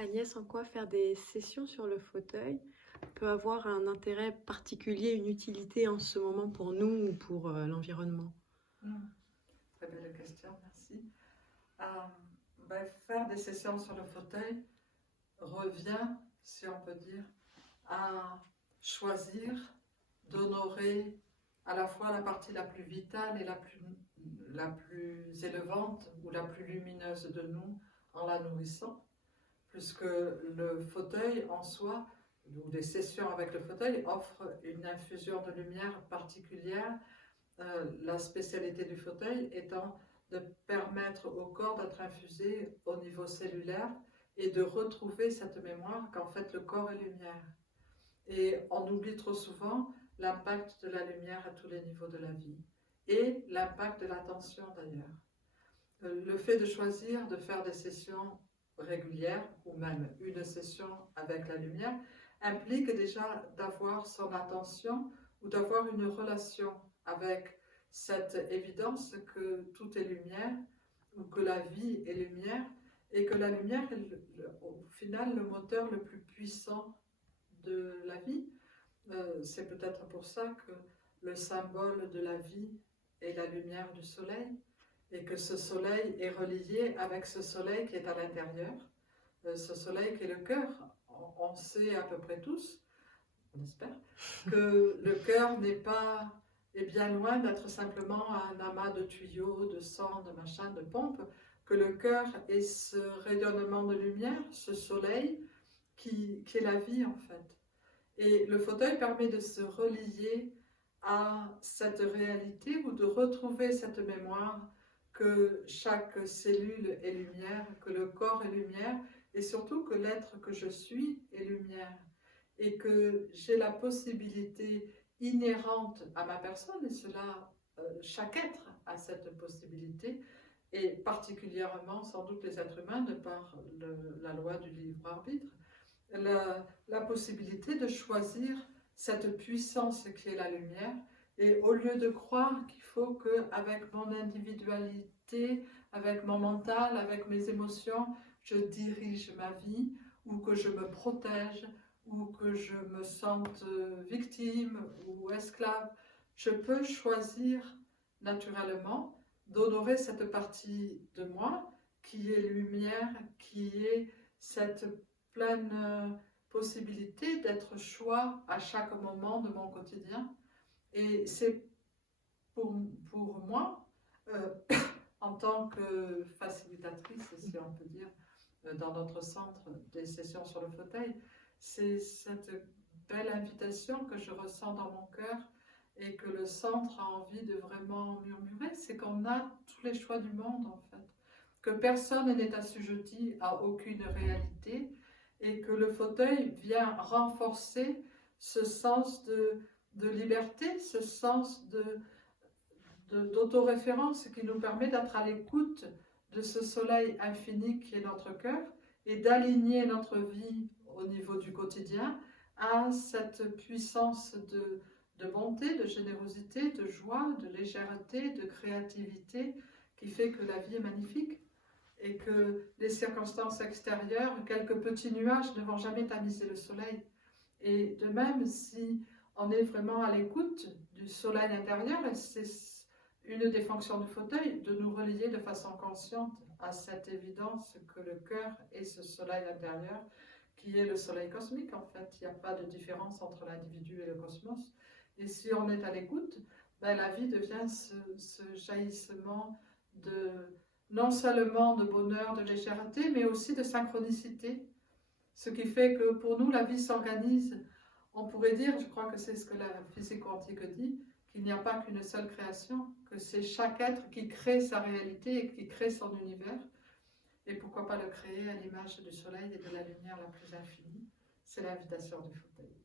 Agnès, en quoi faire des sessions sur le fauteuil peut avoir un intérêt particulier, une utilité en ce moment pour nous ou pour l'environnement? Très belle question, merci. Euh, Faire des sessions sur le fauteuil revient, si on peut dire, à choisir d'honorer à la fois la partie la plus vitale et la plus élevante ou la plus lumineuse de nous en la nourrissant, puisque le fauteuil en soi, ou des sessions avec le fauteuil, offrent une infusion de lumière particulière. La spécialité du fauteuil étant de permettre au corps d'être infusé au niveau cellulaire et de retrouver cette mémoire qu'en fait le corps est lumière. Et on oublie trop souvent l'impact de la lumière à tous les niveaux de la vie et l'impact de l'attention d'ailleurs. Le fait de choisir de faire des sessions régulières ou même une session avec la lumière implique déjà d'avoir son attention ou d'avoir une relation avec cette évidence que tout est lumière ou que la vie est lumière et que la lumière est au final le moteur le plus puissant de la vie. C'est peut-être pour ça que le symbole de la vie est la lumière du soleil et que ce soleil est relié avec ce soleil qui est à l'intérieur, ce soleil qui est le cœur. On sait à peu près tous, on espère, que le cœur est bien loin d'être simplement un amas de tuyaux, de sang, de machin, de pompes, que le cœur est ce rayonnement de lumière, ce soleil qui est la vie en fait. Et le fauteuil permet de se relier à cette réalité ou de retrouver cette mémoire que chaque cellule est lumière, que le corps est lumière et surtout que l'être que je suis est lumière et que j'ai la possibilité inhérente à ma personne, et cela, chaque être a cette possibilité, et particulièrement sans doute les êtres humains de par la loi du libre arbitre, la possibilité de choisir cette puissance qui est la lumière, et au lieu de croire qu'il faut qu'avec mon individualité, avec mon mental, avec mes émotions, je dirige ma vie, ou que je me protège, ou que je me sente victime ou esclave, je peux choisir naturellement d'honorer cette partie de moi qui est lumière, qui est cette pleine possibilité d'être choix à chaque moment de mon quotidien. Et c'est pour moi, euh, en tant que facilitatrice, si on peut dire, dans notre centre des sessions sur le fauteuil, c'est cette belle invitation que je ressens dans mon cœur et que le centre a envie de vraiment murmurer, c'est qu'on a tous les choix du monde en fait, que personne n'est assujetti à aucune réalité et que le fauteuil vient renforcer ce sens de liberté, ce sens d'autoréférence qui nous permet d'être à l'écoute de ce soleil infini qui est notre cœur et d'aligner notre vie au niveau du quotidien à cette puissance de bonté, de générosité, de joie, de légèreté, de créativité qui fait que la vie est magnifique et que les circonstances extérieures, quelques petits nuages ne vont jamais tamiser le soleil. Et de même, si on est vraiment à l'écoute du soleil intérieur, et c'est une des fonctions du fauteuil, de nous relier de façon consciente à cette évidence que le cœur est ce soleil intérieur, qui est le soleil cosmique en fait. Il n'y a pas de différence entre l'individu et le cosmos. Et si on est à l'écoute, la vie devient ce jaillissement non seulement de bonheur, de légèreté, mais aussi de synchronicité. Ce qui fait que pour nous, la vie s'organise. On pourrait dire, je crois que c'est ce que la physique quantique dit, qu'il n'y a pas qu'une seule création, que c'est chaque être qui crée sa réalité et qui crée son univers. Et pourquoi pas le créer à l'image du soleil et de la lumière la plus infinie? C'est l'invitation du fauteuil.